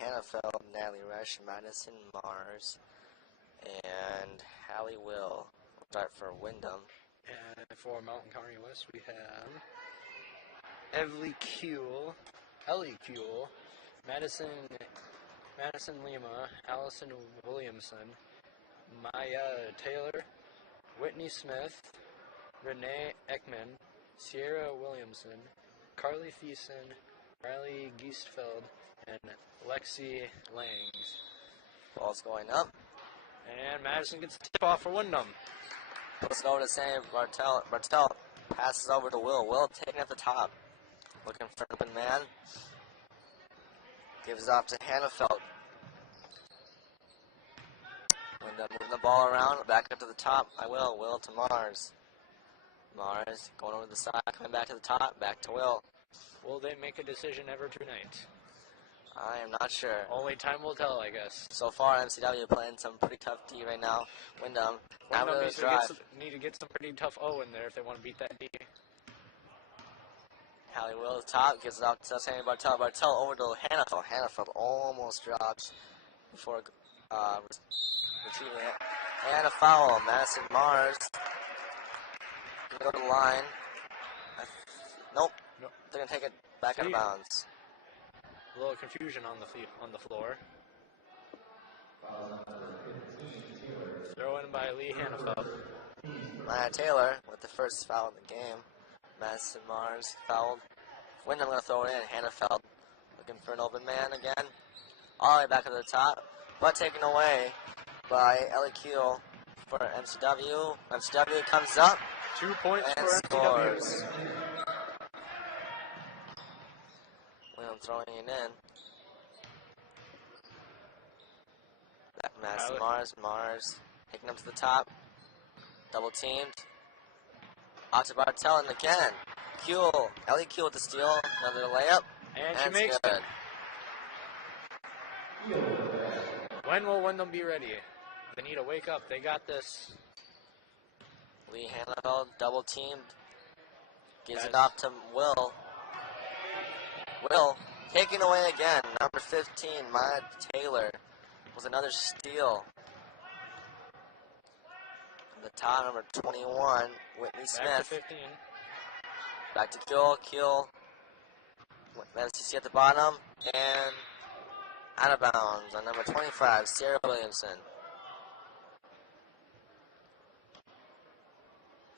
Hannafeld, Natalie Rush, Madison Mars, and Hallie Will. We'll start for Windom. And for Mountain County West, we have Ellie Kuehl, Madison Lima, Allison Williamson, Maya Taylor, Whitney Smith, Renee Ekman, Sierra Williamson, Carly Thiessen, Riley Geestfeld, and Lexi Langs. Ball's going up. And Madison gets the tip off for Windom. Let's go to Sam Bartel. Bartel passes over to Will. Will taking at the top. Looking for an open man. Gives it off to Hannafeld. Windom moving the ball around. Back up to the top. Will. Will to Mars. Mars going over the side. Coming back to the top. Back to Will. Will they make a decision ever tonight? I am not sure. Only time will tell, I guess. So far, MCW playing some pretty tough D right now. Windom need to get some pretty tough O in there if they want to beat that D. Hallie Will top, gives it out to Sammy Bartel. Bartel over to Hannafeld. Hannafeld almost drops before retrieving it. And a foul. Madison Mars. Go to the line. Nope. They're going to take it back out of bounds. A little confusion on the floor. Throw in by Lee Hannafeld. Maya Taylor with the first foul in the game. Madison Mars fouled. Windom going to throw it in. Hannafeld looking for an open man again. All the way back to the top, but taken away by Ellie Kuehl for MCW. MCW comes up. 2 points and for scores. MCW. Windom throwing it in. Back Madison Mars taking up to the top. Double teamed. Out to Bartel and again. Kuehl. Ellie Kuehl with the steal. Another layup. And she makes it. When will Windom be ready? They need to wake up. They got this. Lee Hannafeld double teamed. Gives it off to Will. Will taking away again. Number 15, Maya Taylor, was another steal. The top, number 21, Whitney Smith. Back to 15. Back to Kuehl. MCC at the bottom. And out of bounds on number 25, Sierra Williamson.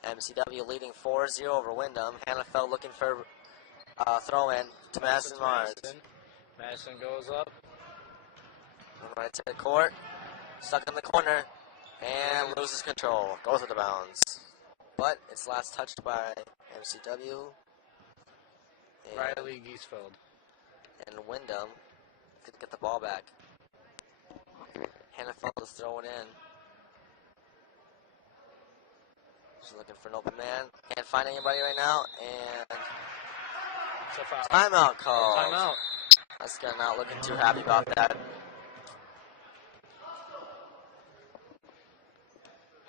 MCW leading 4-0 over Windom. Hannafeld looking for throw in to Madison Mars. Madison goes up. Right to the court. Stuck in the corner. And loses control. Goes out of bounds. But it's last touched by MCW. Riley Geestfeld. And Windom could get the ball back. Hannafeld is throwing in. She's looking for an open man. Can't find anybody right now. And timeout call. Timeout. Huska not looking too happy about that.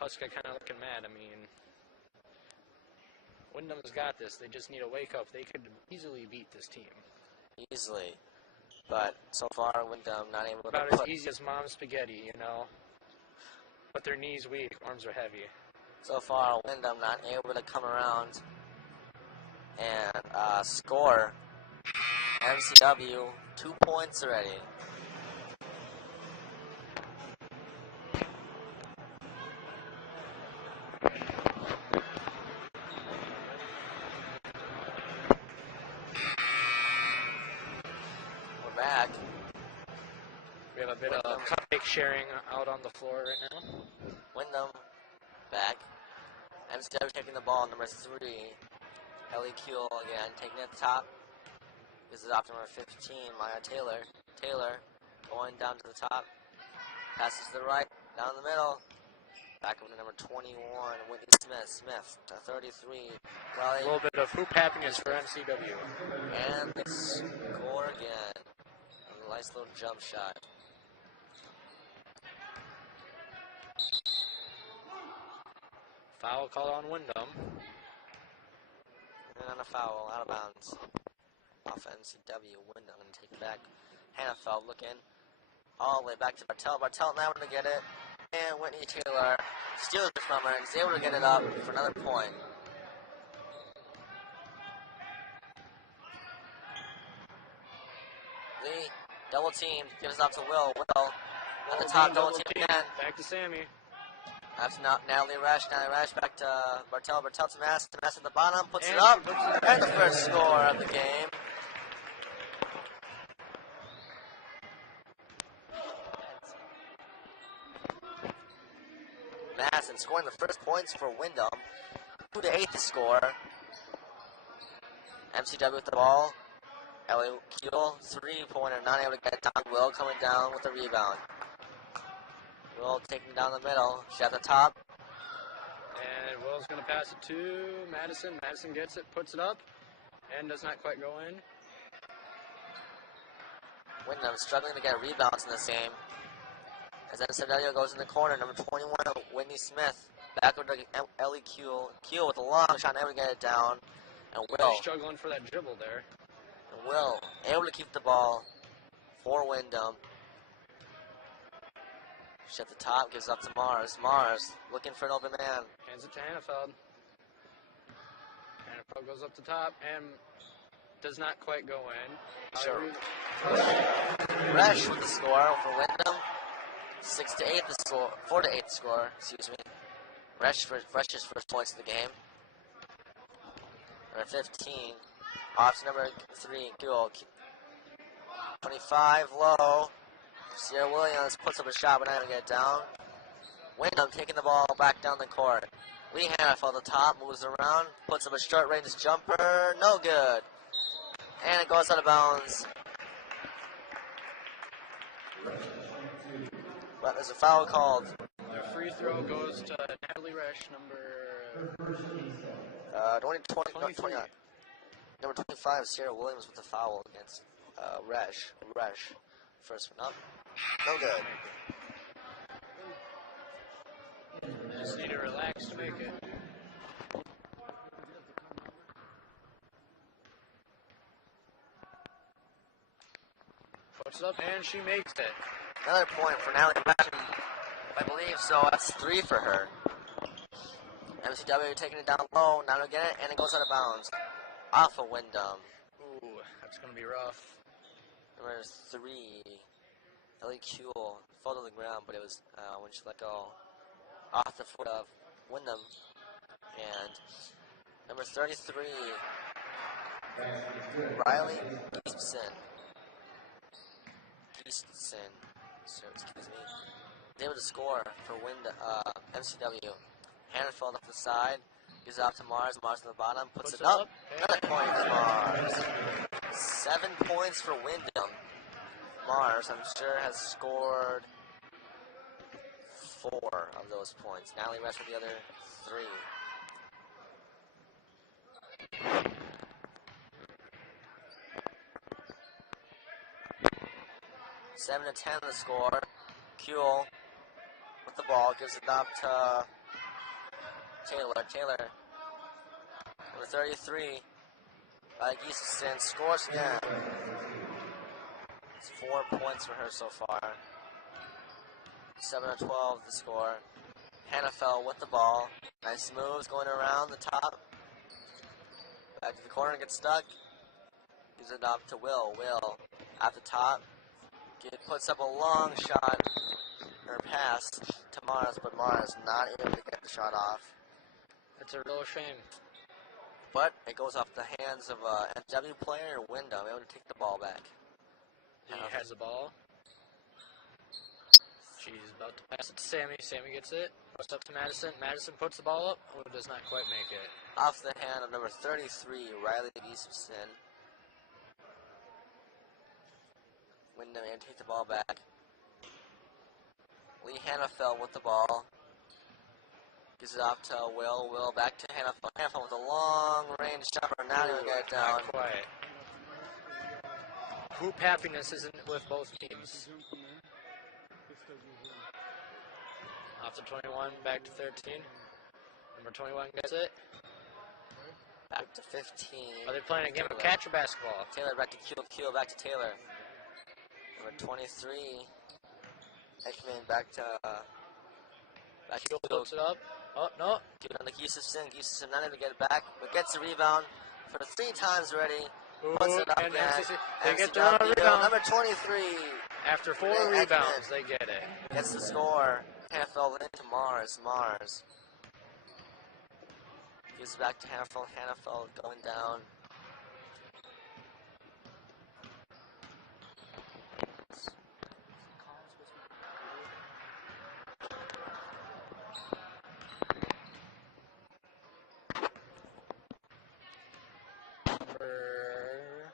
Huska kind of looking mad. I mean, Windom's got this. They just need to wake up. They could easily beat this team. Easily. But so far, Windom not able to about as easy as mom's spaghetti, you know. But their knees weak, arms are heavy. So far, Windom not able to come around and score. MCW 2 points already. We're back. We have a bit of cupcake sharing out on the floor right now. Windom back. MCW taking the ball, number 3. Ellie Kuehl again, taking it at the top. This is off to number 15, Maya Taylor. Taylor going down to the top. Passes to the right, down the middle. Back up to number 21, Whitney Smith. Smith to 33. Riley. A little bit of hoop happiness for MCW. And they score again. A nice little jump shot. Foul call on Windom. And a foul, out of bounds. Off MCW, Windom going to take it back. Hannafeld looking all the way back to Bartel. Bartel now able to get it. And Whitney Taylor steals it from her and is able to get it up for another point. Lee, double team, gives it up to Will. Will at the top, double team again. Back to Sammy. That's not Natalie Resch. Natalie Resch back to Bartel. Bartel to Mass. To Mass at the bottom. Puts it up. And the first score of the game. Madison scoring the first points for Windom. 2-8 the score. MCW with the ball. Ellie Kuehl, 3-pointer, not able to get it down. Will coming down with the rebound. Will taking down the middle. She at the top. And Will's going to pass it to Madison. Madison gets it, puts it up, and does not quite go in. Windom struggling to get rebounds in this game. As MCW goes in the corner, number 21, Whitney Smith. Back with Ellie Kuehl. Kuehl with a long shot, able to get it down. And Will. Struggling for that dribble there. And Will able to keep the ball for Windom. She at the top, gives up to Mars. Mars looking for an open man. Hands it to Hannafeld. Hannafeld goes up the top and does not quite go in. Sure. Resch with the score for Windom. 6-8 the score. 4-8 the score. Excuse me. Resch's first points of the game. Number 15. Off to number 3. Kuehl. 25 low. Sierra Williams puts up a shot, but not able to get it down. Windom taking the ball back down the court. Lee Hannafeld at the top, moves around, puts up a short range jumper, no good. And it goes out of bounds. But there's a foul called. The free throw goes to Natalie Resch, number 29. Number 25, Sierra Williams with the foul against Resch. First one up. No good. Just need to relax to make it. Puts it up and she makes it. Another point for Natalie Resch, I believe, so that's 3 for her. MCW taking it down low, not gonna get it, and it goes out of bounds. Off of Windom. Ooh, that's going to be rough. Number 3, Ellie Kuehl fell to the ground, but it was when she let go off the foot of Windom. And number 33, Riley Gibson. So, excuse me. They able to score for MCW. Hannafeld off the side. Gives it off to Mars. Mars on the bottom. Puts it up. Another point for Mars. 7 points for Windom. Mars, I'm sure, has scored 4 of those points. Natalie Resch with the other 3. Seven to 10 the score. Kuehl with the ball, gives it up to Taylor. Number 33, Gieselson scores again. It's 4 points for her so far. 7 to 12 the score. Hannafeld with the ball. Nice moves going around the top. Back to the corner, gets stuck. Gives it up to Will. Will at the top. Puts up a long shot, or pass to Mars, but Mars not able to get the shot off. It's a real shame. But it goes off the hands of a MCW player or Windom, able to take the ball back. He has the ball. She's about to pass it to Sammy. Sammy gets it. Puts up to Madison. Madison puts the ball up. Oh, does not quite make it. Off the hand of number 33, Riley Gieselson. Windom and take the ball back. Lee Hannafeld with the ball. Gives it off to Will. Will back to Hannafeld. Hannafeld with a long range jumper. Now he'll get it down. Not quite. Hoop happiness isn't with both teams. Off to 21, back to 13. Number 21 gets it. Back to 15. Are they playing a game of catch or basketball? Taylor back to Kuehl. Kuehl back to Taylor. Number 23. Ekman back to Kiel puts it up. Oh, no. Give it on to Gustafson. Gustafson not able to get it back, but gets the rebound for 3 times already. Puts it up And again. MCC, they get their own rebound. Number 23. After 4 Ekman rebounds, they get it. Gets the score. Hannafeld into Mars. Mars. Gives it back to Hannafeld. Hannafeld going down. Number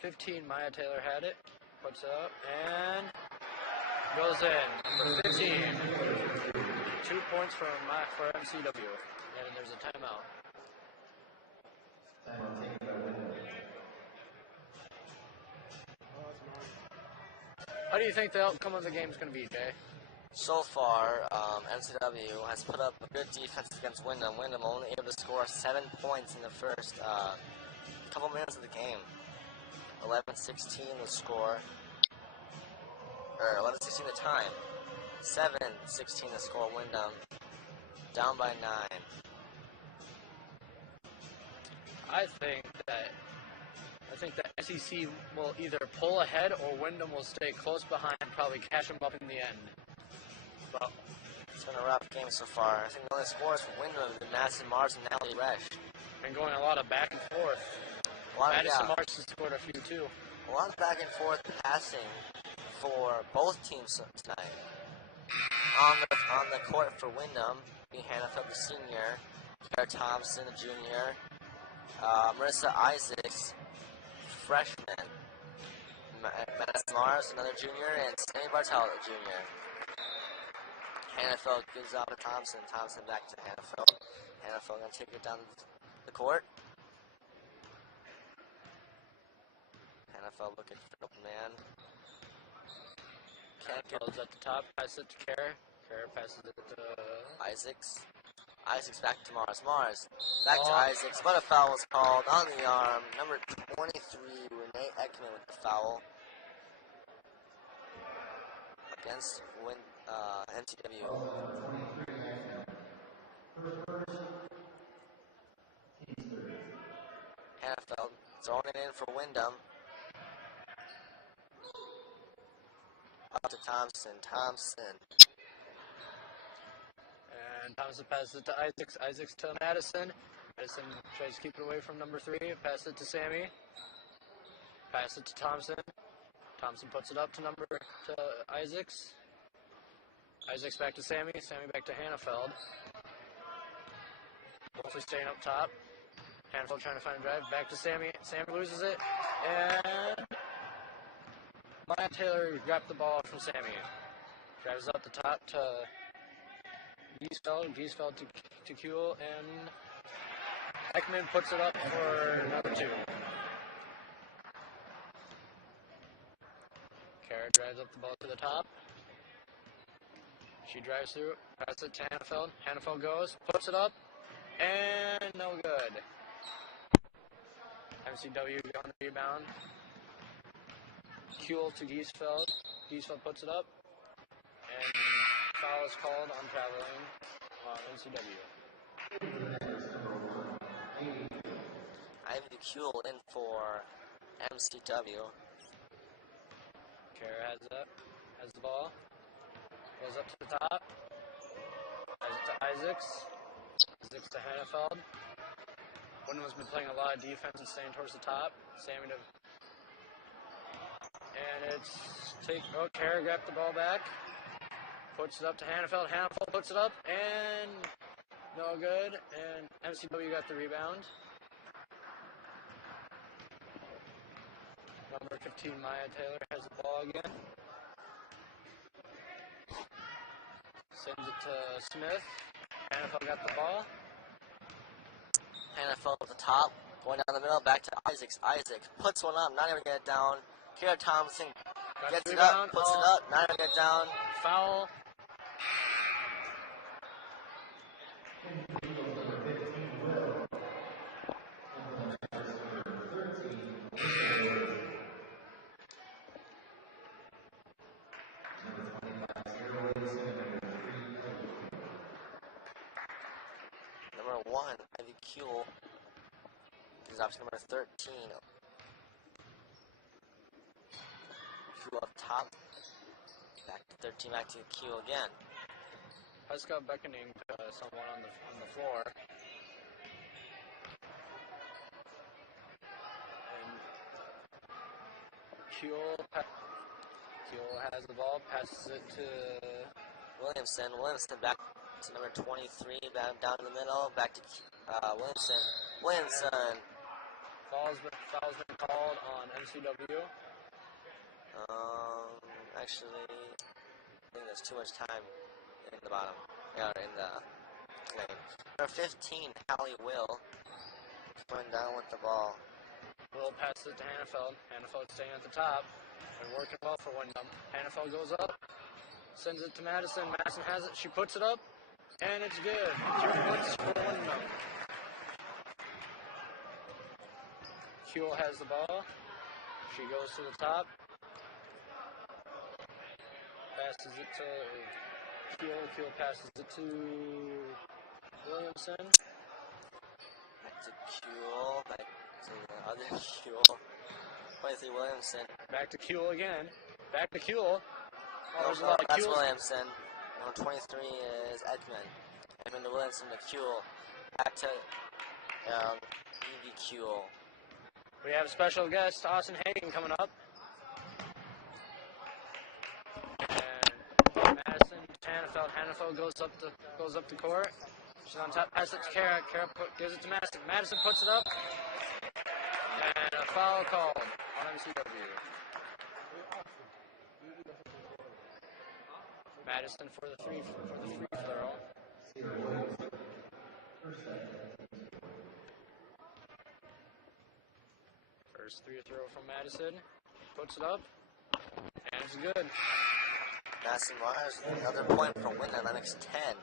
15, Maya Taylor had it. Puts it up and goes in. Number 15. 2 points for MCW. And there's a timeout. How do you think the outcome of the game is going to be, Jay? So far, MCW has put up a good defense against Windom. Windom only able to score 7 points in the first couple minutes of the game. 11-16 the score. Or 11-16 the time. 7-16 the score. Windom down by 9. I think that SEC will either pull ahead or Windom will stay close behind and probably catch them up in the end. Well, it's been a rough game so far. I think the only scores for Windom have been Madison Mars and Natalie Resch. Been going a lot of back and forth. Madison Mars has scored a few too. A lot of back and forth passing for both teams tonight. On the court for Windom, being Hannafeld the senior, Kara Thompson the junior, Marissa Isaacs, freshman, Madison Mars another junior, and Sammy Bartel the junior. Hannafeld gives out to Thompson. Thompson back to Hannafeld. Hannafeld gonna take it down the court. Hannafeld looking for an open man. Can't get Ball's at the top. Passes it to Kara. Kara passes it to Isaacs. Isaacs back to Mars. Mars back to Isaacs, but a foul was called on the arm. Number 23, Renee Ekman with the foul against MCW. Hannafeld throwing it in for Windom. Up to Thompson. Thompson. And Thompson passes it to Isaacs. Isaacs to Madison. Madison tries to keep it away from number 3. Pass it to Sammy. Pass it to Thompson. Thompson puts it up to Isaacs. Isaacs back to Sammy. Sammy back to Hannafeld. Both are staying up top. Hannafeld trying to find a drive. Back to Sammy. Sammy loses it. And Maya Taylor grabbed the ball from Sammy. Drives up the top to Giesfeld. Giesfeld to Kuhl. And Ekman puts it up for number 2. Kara drives up the ball to the top. She drives through, passes it to Hannafeld. Hannafeld goes, puts it up, and no good. MCW on the rebound. Kuhl to Giesfeld. Giesfeld puts it up, and foul is called on traveling MCW. Ivy Kuhl in for MCW. Kara has the ball. Goes up to the top. Has it to Isaacs. Isaacs to Hannafeld. Windham's been playing a lot of defense and staying towards the top. Sammy to... And it's... Kara grabbed the ball back. Puts it up to Hannafeld. Hannafeld puts it up. And... no good. And MCW got the rebound. Number 15, Maya Taylor, has the ball again. Sends it to Smith. Hannafeld got the ball. Hannafeld at the top, going down the middle, back to Isaacs. Isaacs puts one up, not able to get it down. Kara Thompson gets it up, puts it up, not able to get it down. Foul. number 1, Ivy Kuehl. This is option number 13. Kuehl up top. Back to 13, back to Kuehl again. Pesca beckoning to someone on the floor. And Kuehl has the ball, passes it to Williamson. Williamson back to number 23, back down in the middle, back to Williamson. Williamson. Foul's been called on MCW. Actually, I think there's too much time in the bottom, in the lane. Number 15, Hallie Will, going down with the ball. Will passes it to Hannafeld. Hannafeld staying at the top. They're working well for Windom. Hannafeld goes up, sends it to Madison. Madison has it. She puts it up, and it's good. 2 points for Windom. Kuehl has the ball. She goes to the top. Passes it to Kuehl. Kuehl passes it to Williamson. Back to Kuehl. Back to the other Kuehl. 23 Williamson. Back to Kuehl again. Back to Kuehl. That's Williamson. Number 23 is Ekman. Ekman to Williamson to Kuehl. Back to Evie Kuehl. We have special guest Austin Hagen coming up. And Madison to Hannafeld. Hannafeld goes up the court. She's on top. Passes it to Clerc. Clerc gives it to Madison. Madison puts it up. And a foul called on MCW. Madison for the free throw. First free throw from Madison. Puts it up. And it's good. Madison Myers, another point for Windom. That makes 10.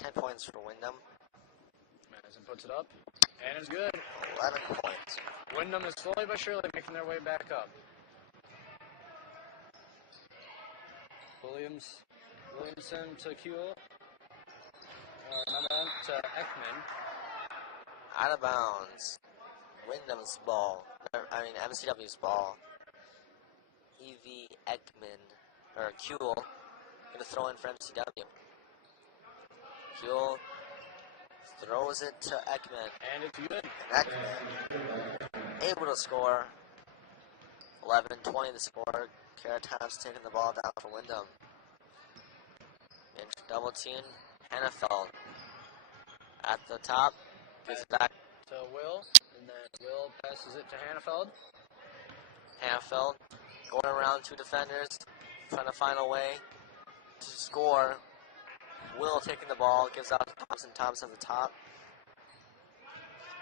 10 points for Windom. Madison puts it up. And it's good. 11 points. Windom is slowly but surely making their way back up. Williamson to Kuehl. To Ekman. Out of bounds. Windom's ball. MCW's ball. Evie Kuehl. Gonna throw in for MCW. Kuehl throws it to Ekman. And it's good. Ekman able to score. 11-20 to score. Kara Times taking the ball down for Windom. And double team. Hannafeld at the top. Gives it back to Will. And then Will passes it to Hannafeld. Hannafeld going around 2 defenders. Trying to find a way to score. Will taking the ball. Gives out to Thompson. Thompson at the top.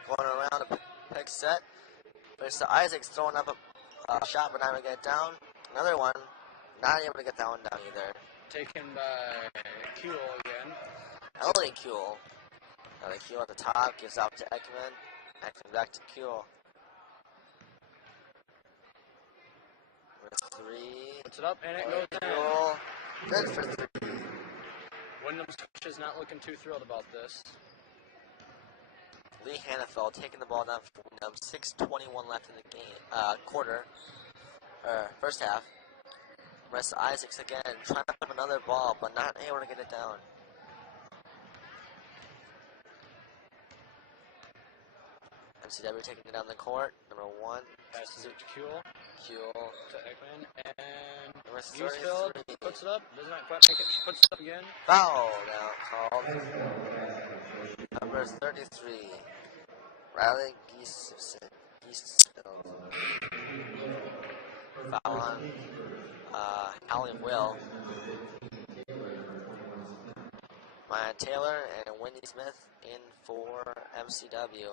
Going around a pick set. But it's to Isaacs throwing up a shot, but not able to get it down. Another one. Not able to get that one down either. Taken by Kuehl again. Ellie Kuehl. Ellie Kuehl at the top. Gives out to Ekman. Ekman back to Kuehl. With 3. Puts it up and it goes Kuehl. Good for 3. Windham's coach is not looking too thrilled about this. Lee Hannafeld taking the ball down for Windom. 6:21 left in the game. First half. Rest Isaacs again, trying to put another ball, but not able to get it down. MCW taking it down the court. Number 1. Passes it to Kuehl. Kuehl to Ekman. And number Usfield 33. puts it up. Does not quite make it. She puts it up again. Foul now called. Number 33. Riley Geesfield. Foul on Hallie Will. Maya Taylor and Wendy Smith in for MCW.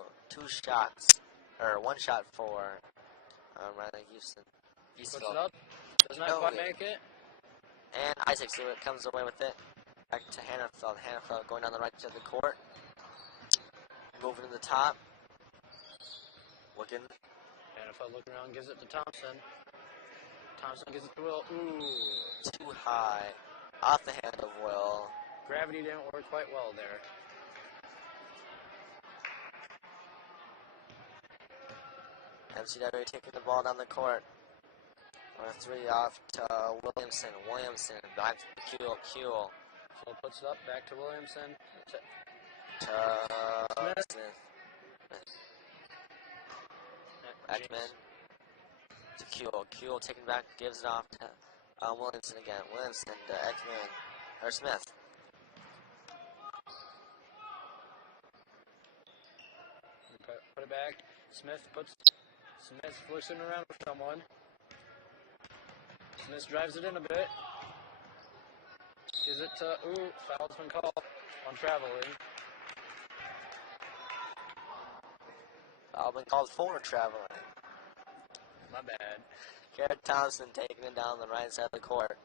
1 shot for Riley Houston. Puts it up. Does not quite make it. And Isaacs comes away with it. Back to Hannafeld. Hannafeld going down the right side of the court. Moving to the top. Looking. Hannafeld looking around, gives it to Thompson. Thompson gives it to Will. Ooh. Too high. Off the hand of Will. Gravity didn't work quite well there. MCW taking the ball down the court. Number 3 off to Williamson. Williamson back to Kuhl. Kuhl. So puts it up back to Williamson. To Smith. Ekman. To Kuhl. Kuhl taking back, gives it off to Williamson again. Williamson to Ekman. Or Smith. Put it back. Smith flicks it around with someone. Smith drives it in a bit. Gives it to, foul's been called on traveling. Foul been called for traveling. My bad. Garrett Thompson taking it down the right side of the court.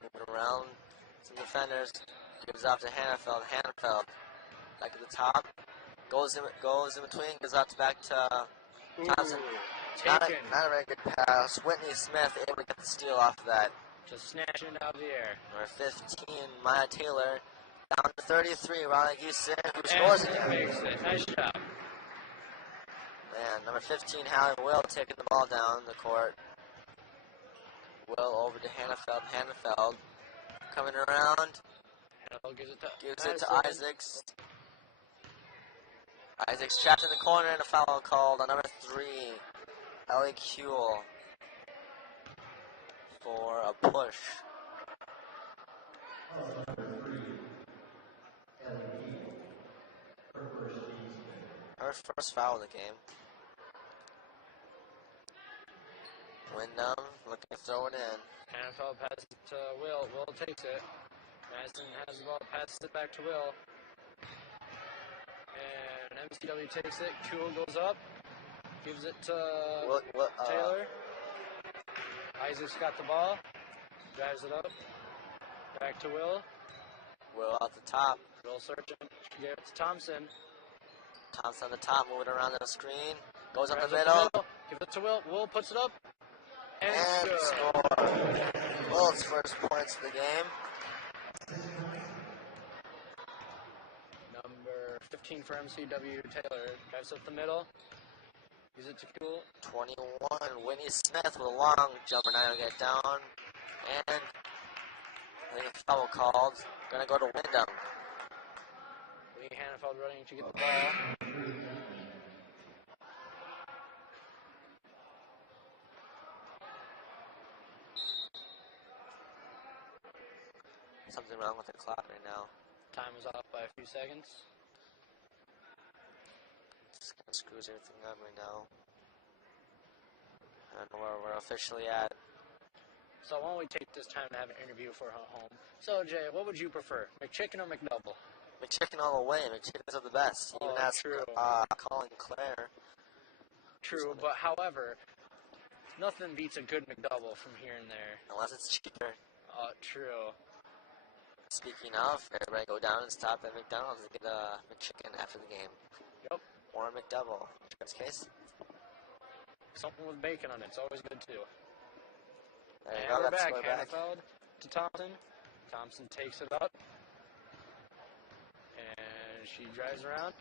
Moving around some defenders. Gives off to Hannafeld. Hannafeld back at the top. Goes in between. Gives out back to Thompson. Not a very good pass. Whitney Smith able to get the steal off of that. Just snatching it out of the air. Number 15, Maya Taylor. Down to 33, Ronald Houston, who scores again. Makes it. Nice job. Man, number 15, Hallie Will taking the ball down the court. Will over to Hannafeld. Hannafeld coming around. Hannafeld gives it to Isaacs. Isaacs trapped in the corner and a foul called on number 3, Ellie Kuhl, for a push. Her first foul of the game. Windom looking to throw it in. Hannafeld passes it to Will. Will takes it. Madison has the ball, passes it back to Will. And MCW takes it. Kuhl goes up. Gives it to Taylor. Isaac's got the ball. Drives it up. Back to Will. Will out the top. Will searching. Gave it to Thompson. Thompson on the top, moving around the screen. Goes up Drives the middle. Give it to Will. Will puts it up. And score. Will's first points of the game. Number 15 for MCW, Taylor. Drives up the middle. Gives it to Kuhl. 21, Whitney Smith with a long jumper. Now he'll get down. And I think a foul called. Gonna go to Windom. Lee Hannafeld running to get the ball. Something wrong with the clock right now. Time is off by a few seconds. Just kind of screws everything up right now. I don't know where we're officially at. So why don't we take this time to have an interview for home? So Jay, what would you prefer, McChicken or McDouble? McChicken all the way. McChickens are the best. Even ask Colin Clerc. True, but however, nothing beats a good McDouble from here and there. Unless it's cheaper. True. Speaking of, everybody go down and stop at McDonald's and get a McChicken after the game. Yep. Or a McDouble. In this case. Something with bacon on it. It's always good too. There you and go. we're That's back. we're back. Hannafeld to Thompson. Thompson takes it up. And she drives around.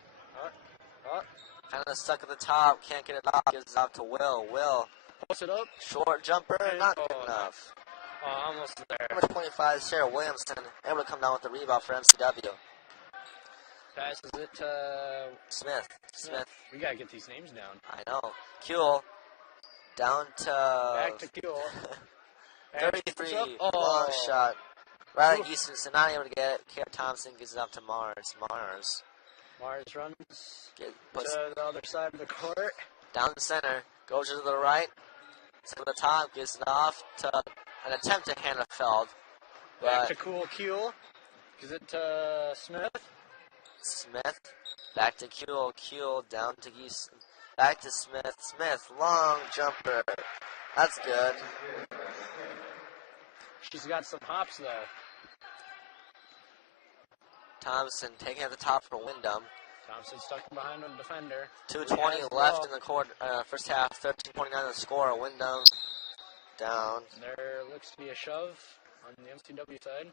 Kind of stuck at the top. Can't get it off. Gives it off to Will. Will. Puts it up. Short jumper. Not good enough. Almost there. Number 25, Sarah Williamson. Able to come down with the rebound for MCW. Passes it to Smith. We gotta get these names down. I know. Kuhl. Down to... Back to Kuhl. 33. Long shot. Riley Eastonson not able to get it. Garrett Thompson gives it up to Mars. Mars runs puts to the other side of the court. Down the center. Goes to the right. To the top. Gives it off to an attempt at Hannafeld. Back to Kuhl. Gives it to Smith. Back to Kuhl. Down to Easton. Back to Smith. Long jumper. That's good. She's got some hops though. Thompson taking at the top for Windom. Thompson stuck behind a defender. 2:20 left in the quarter, first half. 13:29 the score. Windom down. There looks to be a shove on the MCW side.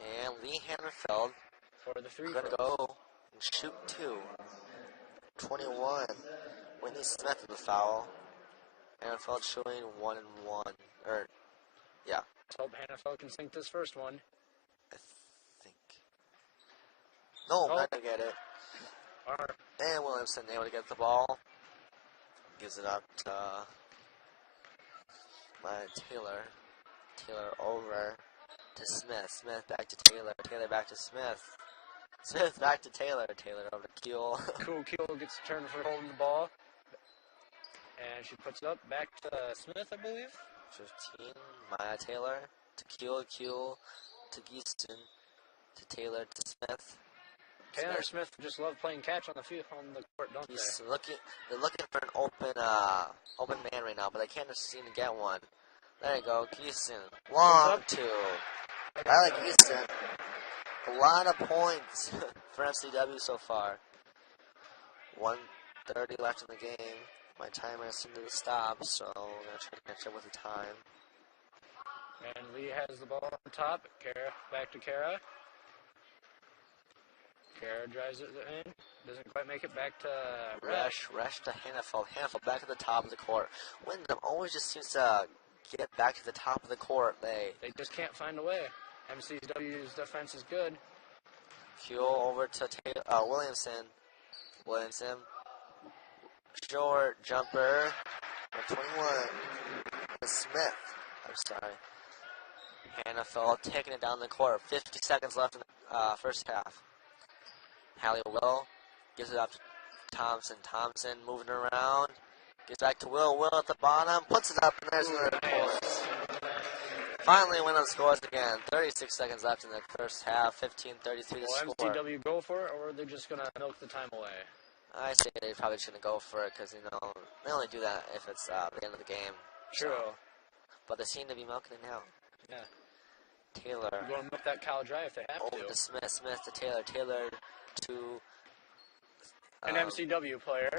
And Lee Hannerfeld For the free gonna throws. go and shoot 2. 21. Whitney Smith with the foul. Hannerfeld showing 1 and 1. Yeah. Let's hope Hannafeld can sink this first one. I think. No, Oh. not gonna get it. And Williamson able to get the ball. Gives it up to Taylor. Taylor over to Smith. Smith back to Taylor. Taylor back to Smith. Smith back to Taylor. Taylor over to Kuehl. Cool Kuehl gets a turn for holding the ball. And she puts it up back to Smith, I believe. 15. Maya Taylor to Kuehl. Kuehl to Geeston. To Taylor to Smith. Taylor and Smith just love playing catch on the field, on the court, don't they? They're looking for an open man right now, but they can't seem to get one. There you go, Geeston. Long 2. I like Geeston. A lot of points for MCW so far. 1:30 left in the game. My timer is soon to stop, so I'm going to try to catch up with the time. And Lee has the ball on top. Kara, back to Kara. Kara drives it in. Doesn't quite make it back to Resch. Resch to Hannafeld. Hannafeld back to the top of the court. Windom always just seems to get back to the top of the court. They just can't find a way. MCW's defense is good. Kuehl over to Williamson. Williamson. Short jumper. 21. Smith. I'm sorry. Hannafeld taking it down the court. 50 seconds left in the first half. Hallie Will gives it up to Thompson. Thompson moving around. Gets back to Will. Will at the bottom. Puts it up, and there's another point. Finally, Windom scores again. 36 seconds left in the first half. 15:33 to Will score. MCW go for it, or are they just going to milk the time away? I say they probably shouldn't go for it because, they only do that if it's the end of the game. True. So, but they seem to be milking it now. Yeah. Taylor. They're going to milk that cow dry if they have over to Smith. Smith to Taylor. Taylor to an MCW player.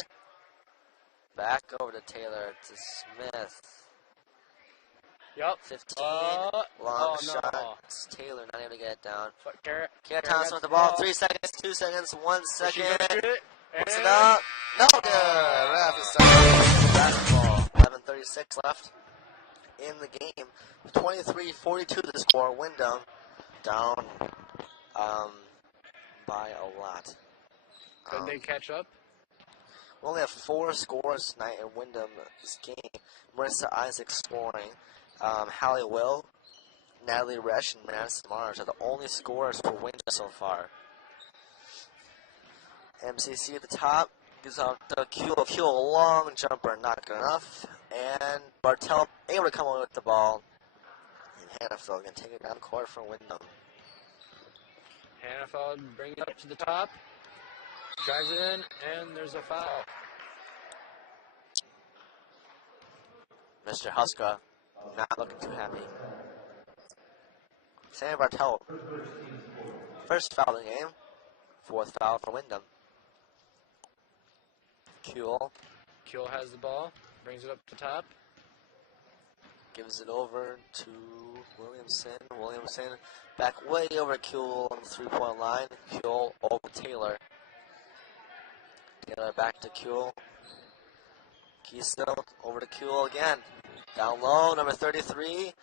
Back over to Taylor to Smith. Yep. 15. Long shot. No. It's Taylor not able to get it down. Kara Thompson with the ball. 3 seconds. 2 seconds. 1 second. Puts it And up. No good. Ref is stopping basketball. 11:36 left in the game. 23-42 to the score. Windom down by a lot. Could they catch up? We only have 4 scores tonight in Windom's game. Marissa Isaac scoring. Hallie Will, Natalie Resch, and Madison Mars are the only scorers for Windom so far. MCC at the top gives out the Kuehl long jumper, not good enough. And Bartel able to come away with the ball. And Hannafeld going to take it down the court for Windom. Hannafeld brings it up to the top. Drives it in, and there's a foul. Mr. Huska not looking too happy. Sam Bartel. First foul of the game. 4th foul for Windom. Kuehl Kuehl has the ball. Brings it up to top. gives it over to Williamson. Williamson back way over Kuehl on the 3-point line. Kuehl over Taylor. Taylor back to Kuehl. Keystone over to Kuehl again. Down low, number 33.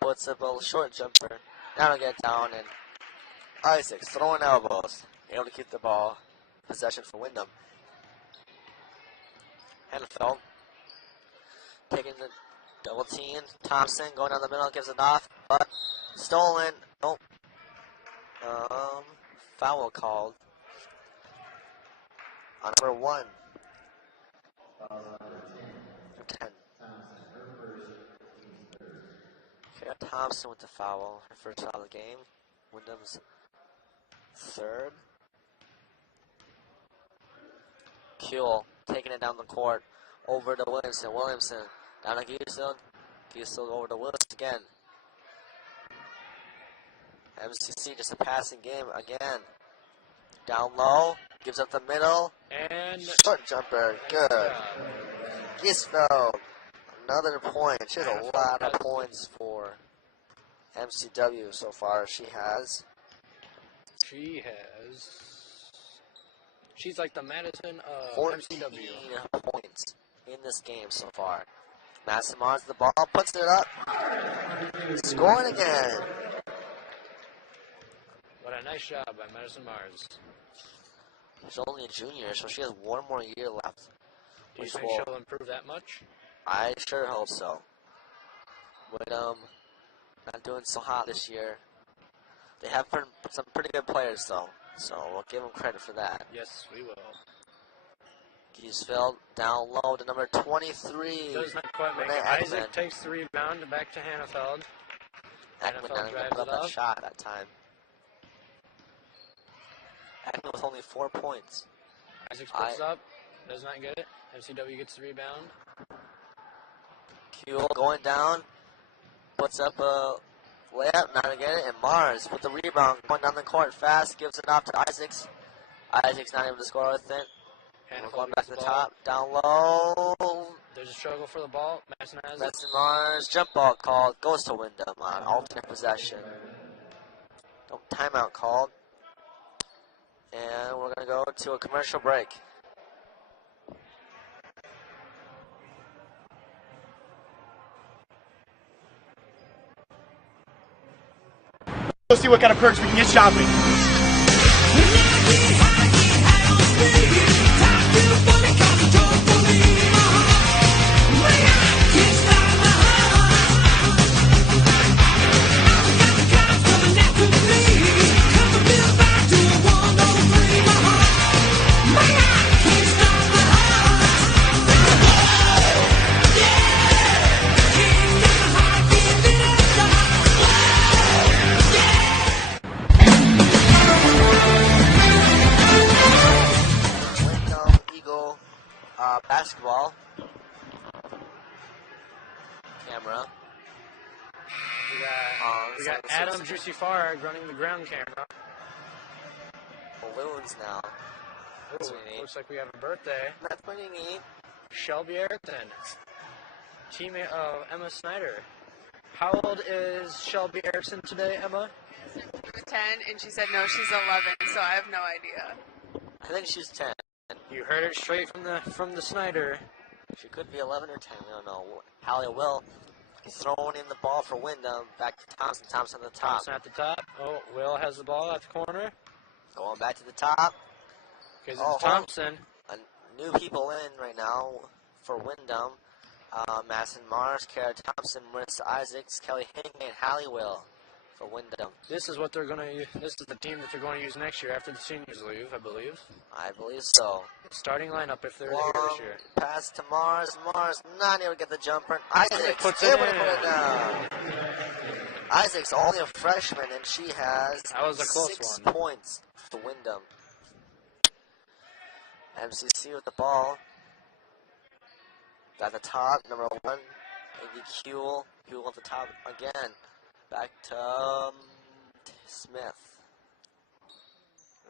Puts up a short jumper. Now to get down, and Isaacs throwing elbows. Able to keep the ball. Possession for Windom. Hannafeld taking the double team. Thompson going down the middle, gives it off, but stolen. Nope. Foul called on number 1. 10. Kara Thompson with the foul. Her first foul of the game. Windom's 3rd. Kuehl taking it down the court. Over to Williamson. Williamson down to Geesel. Geesel over to Williams again. MCC just a passing game again. Down low. Gives up the middle. And Short jumper. Good. Gisfeld. Another point. She has a lot of points for MCW so far. She's like the Madison of 14 MCW. points in this game so far. Madison Mars the ball, puts it up. Scoring again. What a nice job by Madison Mars. She's only a junior, so she has one more year left. Do you think she'll improve that much? I sure hope so. Windom not doing so hot this year. They have some pretty good players, though, so we'll give them credit for that. Yes, we will. Giesfeld down low to number 23. Does not quite make it. Isaac takes the rebound back to Hannafeld. Hannafeld didn't put up that shot that time. Hannafeld with only 4 points. Isaac puts up, does not get it. MCW gets the rebound. Kuehl going down, puts up a layup, not to get it, and Mars with the rebound, going down the court fast, gives it off to Isaacs. Isaacs not able to score with it. We're going back to the top, down low. There's a struggle for the ball. Madison Mars, jump ball called, goes to Windom on alternate possession. Timeout called. And we're going to go to a commercial break. We'll see what kind of perks we can get shopping. Basketball camera. We got Adam Juicy Farg running the ground camera. Balloons now. Ooh, looks like we have a birthday. That's pretty neat. Shelby Erickson, teammate of Emma Snyder. How old is Shelby Erickson today, Emma? She was 10, and she said no, she's 11, so I have no idea. I think she's 10. You heard it straight from the Snyder. She could be 11 or 10. We don't know. Hallie Will throwing in the ball for Windom. Back to Thompson. Thompson at the top. Thompson at the top. Oh, Will has the ball at the corner. Going back to the top. Because it's Thompson. New people in right now for Windom. Madison Mars, Kara Thompson, Marissa Isaacs, Kelly Hingley, and Hallie Will for Windom. This is what they're going to use. This is the team that they're going to use next year after the seniors leave, I believe. I believe so. Starting lineup if they're here this year. Pass to Mars. Mars not able to get the jumper. Isaacs puts able it to put it down. Isaac's only a freshman, and she has that was a close 6 one. points for Windom. MCC with the ball. At the top, number 1, A.D. Kuehl. Kuehl at the top again. Back to Smith.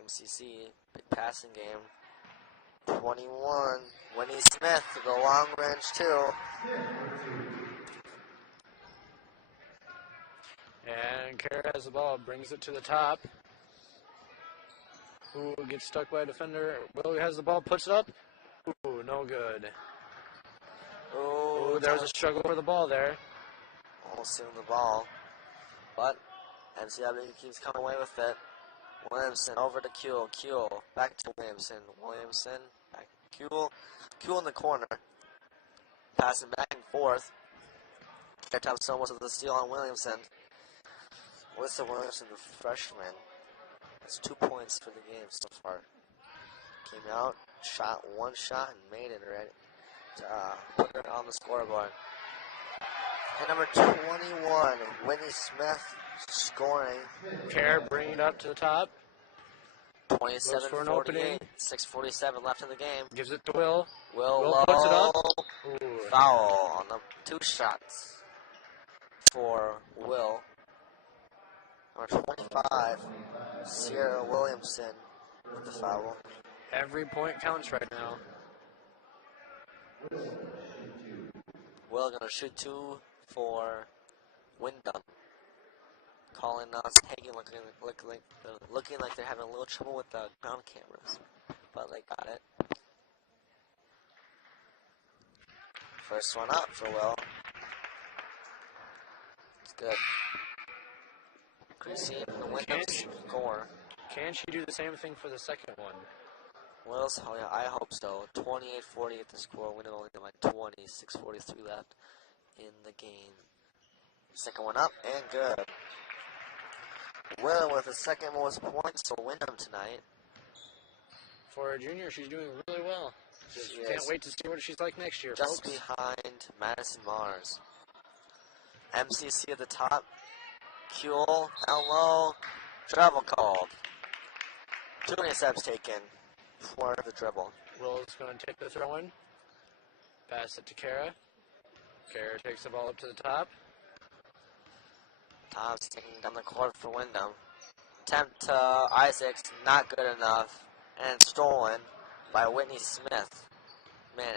MCC, big passing game. 21, Winnie Smith to the long range too. And Kara has the ball, brings it to the top. Ooh, gets stuck by a defender. Will has the ball, puts it up. Ooh, no good. Ooh, there was a struggle for the ball there. Almost stealing the ball. But MCW keeps coming away with it. Williamson over to Kuehl. Kuehl back to Williamson. Williamson back to Kuehl. Kuehl in the corner. Passing back and forth. Thompson almost with the steal on Williamson. Alyssa Williamson, the freshman. That's 2 points for the game so far. Came out, shot one shot, and made it already. Put her on the scoreboard. And number 21, Winnie Smith scoring. Kerr bringing it up to the top. 27-48, 6:47 left in the game. Gives it to Will. Will puts it up. Ooh. Foul on the 2 shots for Will. Number 25, Sierra Williamson with the foul. Every point counts right now. Will gonna shoot 2 for Windom. Colin taking looking like they're having a little trouble with the ground cameras, but they got it. First one up for Will. It's good. Chrissy and the Windom score. Can she do the same thing for the second one? Will's, oh yeah, I hope so. 28-40 at the score. Windom only got like 20, 6:43 left in the game. Second one up and good. Will with the second most points for Windom tonight. For a junior, she's doing really well. Just She can't is. wait to see what she's like next year, Just folks. behind Madison Mars. MCC at the top. Kuehl down low. Travel called. 2 intercepts taken for the dribble. Will's going to take the throw in. Pass it to Kara. Kara takes the ball up to the top. Tom's taking down the court for Windom. Attempt to Isaacs, not good enough. And stolen by Whitney Smith. Man,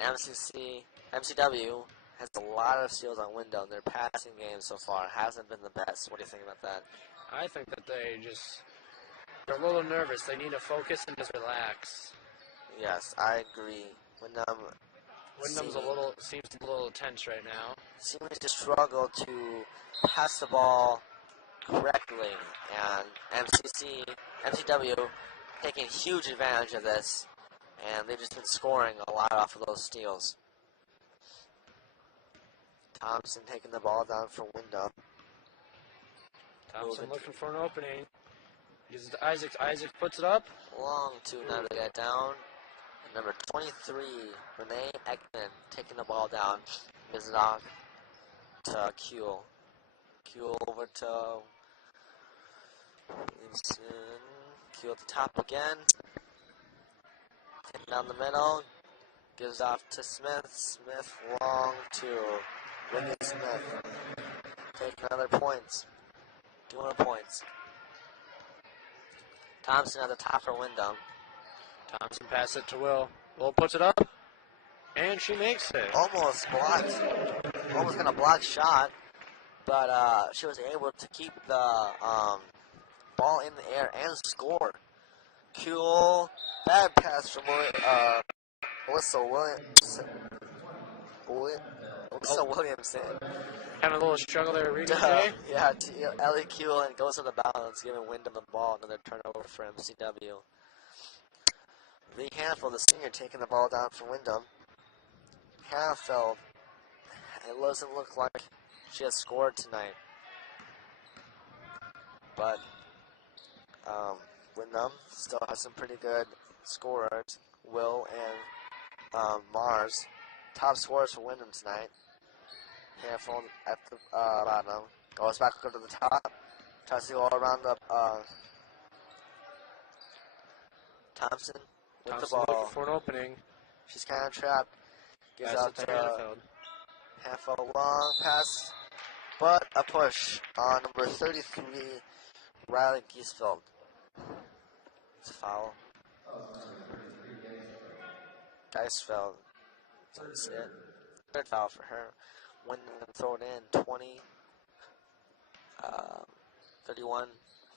MCW has a lot of steals on Windom. Their passing game so far hasn't been the best. What do you think about that? I think that they're a little nervous. They need to focus and just relax. Yes, I agree. Windom Wyndham's seems a little tense right now. seems to struggle to pass the ball correctly, and MCW taking huge advantage of this, and they've just been scoring a lot off of those steals. Thompson taking the ball down for Windom. Thompson looking for an opening. Gives it to Isaacs. Isaacs puts it up. Long two now to get down. And number 23, Renee Ekman taking the ball down. Gives it off to Kuehl. Kuehl over to Williamson. Kuehl at the top again. Taking down the middle. Gives off to Smith. Smith long to Whitney Smith. Taking another points. 200 points. Thompson at the top for Windom. Thompson passes it to Will. Will puts it up. And she makes it. Almost blocked. Almost gonna block shot. But she was able to keep the ball in the air and score. Kuehl. Bad pass from Alyssa Williamson. Having a little struggle there reading today. Yeah, Ellie Kuehl and goes to the balance, giving Windom the ball. Another turnover for MCW. Lee Hanfeld, the senior, taking the ball down for Windom. Hanfeld, it doesn't look like she has scored tonight. But Windom still has some pretty good scorers. Will and Mars. Top scorers for Windom tonight. Hanfeld at the bottom. Goes back up to the top. Tries to go all around the Thompson with the ball. Looking for an opening. She's kind of trapped. Gives Pass out it to to Hanfeld. Hanfeld, long pass, but a push on number 33, Riley Giesfeld. It's a foul. Geisfeld. That's it. Third foul for her. Windom gonna throw it in. 20, 31,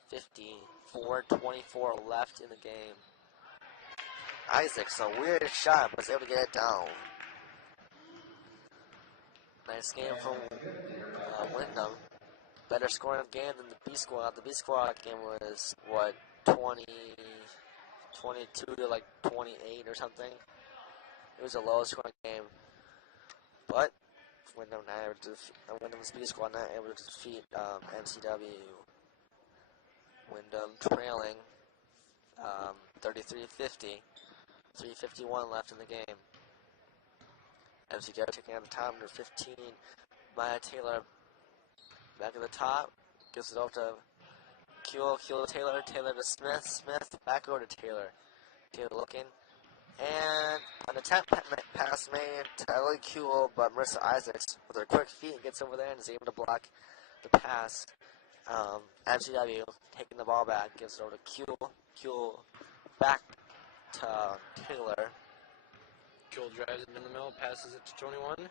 50, 4:24 left in the game. Isaacs, a weird shot, but was able to get it down. Nice game from Windom. Better scoring game than the B squad. The B squad game was, 22 to like 28 or something. It was a low scoring game. But Windom's B squad not able to defeat MCW. Windom trailing 33-50. 3:51 left in the game. MCW taking out the top, number 15, Maya Taylor back at the top. Gives it over to Kuehl to Taylor, Taylor to Smith, Smith back over to Taylor. Taylor looking. And an attempt pass made to Ellie Kuehl, but Marissa Isaacs with her quick feet gets over there and is able to block the pass. MCW taking the ball back, gives it over to Kuehl. Kuehl back to Taylor. Kuhl drives it in the middle, passes it to 21.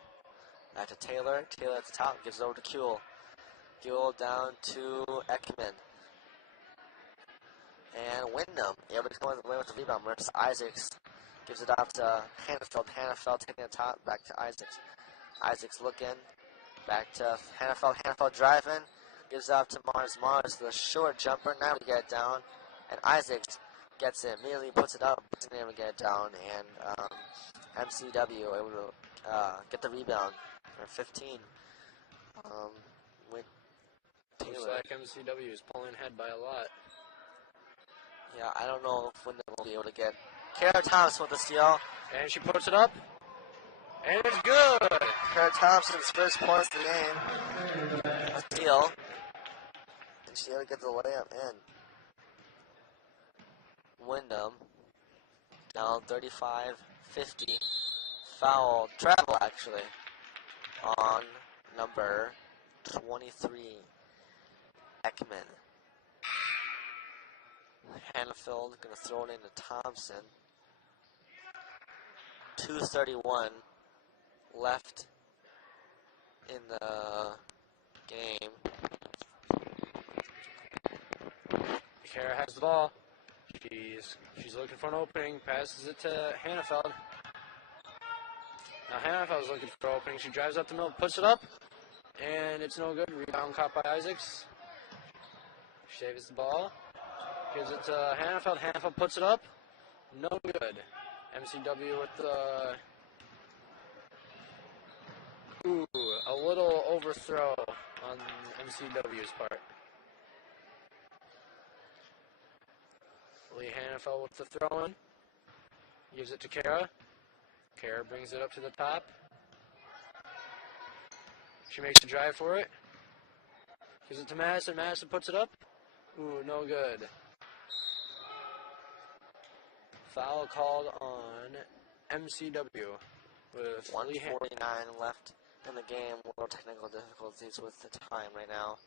Back to Taylor. Taylor at the top, gives it over to Kuhl. Kuhl down to Ekman. And Windom able to come away with the rebound. Rips Isaacs. Gives it off to Hannafeld. Hannafeld taking the top. Back to Isaacs. Isaacs looking. Back to Hannafeld. Hannafeld driving. Gives it off to Mars. Mars, the short jumper. Now we get it down. And Isaacs gets it. Immediately puts it up. Doesn't even get it down. And MCW able to get the rebound for 15. With Looks Taylor. like MCW is pulling ahead by a lot. Yeah, I don't know if Windom will be able to get Kara Thompson with the steal. And she puts it up. And it's good. Kara Thompson's first points of the game. A steal. And she able to get the layup in. Windom down 35-50. Foul, travel actually, on number 23, Ekman. Hannafeld going to throw it into Thompson. 2:31 left in the game. Kara has the ball. She's looking for an opening. Passes it to Hannafeld. Now Hannafeld's looking for an opening. She drives up the middle, puts it up, and it's no good. Rebound caught by Isaacs. She saves the ball. Gives it to Hannafeld. Hannafeld puts it up. No good. MCW with the... a little overthrow on MCW's part. Lee Hannafeld with the throw-in. Gives it to Kara. Kara brings it up to the top. She makes a drive for it. Gives it to Madison. Madison puts it up. Ooh, no good. Foul called on MCW with 1:49 left in the game. Little technical difficulties with the time right now.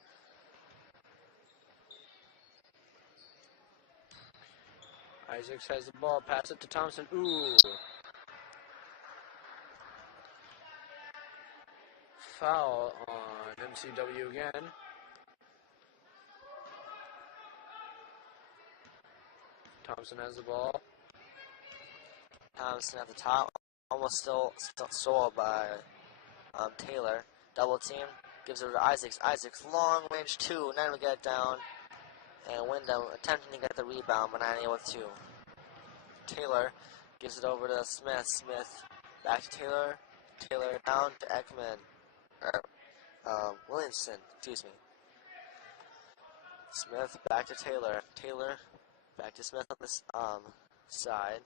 Isaacs has the ball. Pass it to Thompson. Ooh. Foul on MCW again. Thompson has the ball. Thompson at the top, almost still stolen by Taylor. Double team, gives it to Isaacs. Isaacs, long range two, not able to get it down. And Windom attempting to get the rebound, but not able to. Taylor gives it over to Smith. Smith back to Taylor. Taylor down to Ekman. Williamson, excuse me. Smith back to Taylor. Taylor back to Smith on this side.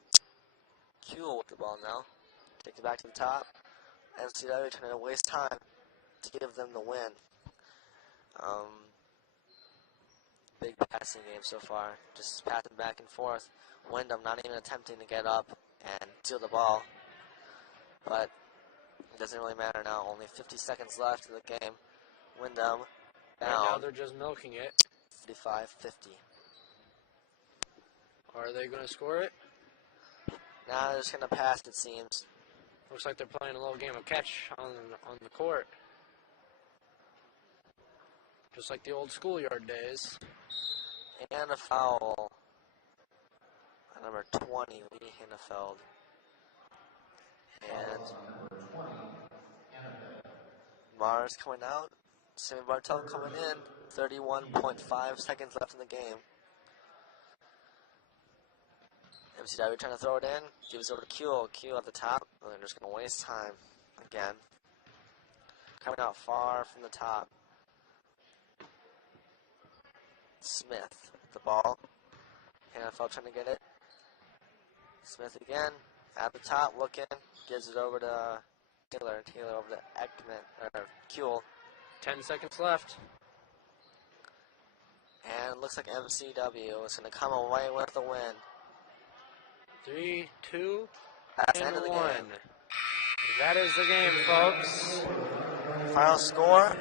Kuhl with the ball now. Takes it back to the top. MCW trying to waste time to give them the win. Big passing game so far. Just passing back and forth. Windom not even attempting to get up and steal the ball. But it doesn't really matter now. Only 50 seconds left in the game. Windom Right now down they're just milking it. 55-50. Are they going to score it? Now they're just going to pass, it seems. Looks like they're playing a little game of catch on the court. Just like the old schoolyard days. And a foul. Number 20, Lee Hannafeld. And Mars coming out. Sammy Bartel coming in. 31.5 seconds left in the game. MCW trying to throw it in. Gives it over to Kuhl. Kuhl at the top. And they're just going to waste time again. Coming out far from the top. Smith with the ball. Hannafeld trying to get it. Smith again at the top looking. Gives it over to Taylor. Taylor over to Ekman, or Kuhl. 10 seconds left. And it looks like MCW is going to come away with the win. 3, 2, That's the and end of the 1. game. That is the game, folks. Final score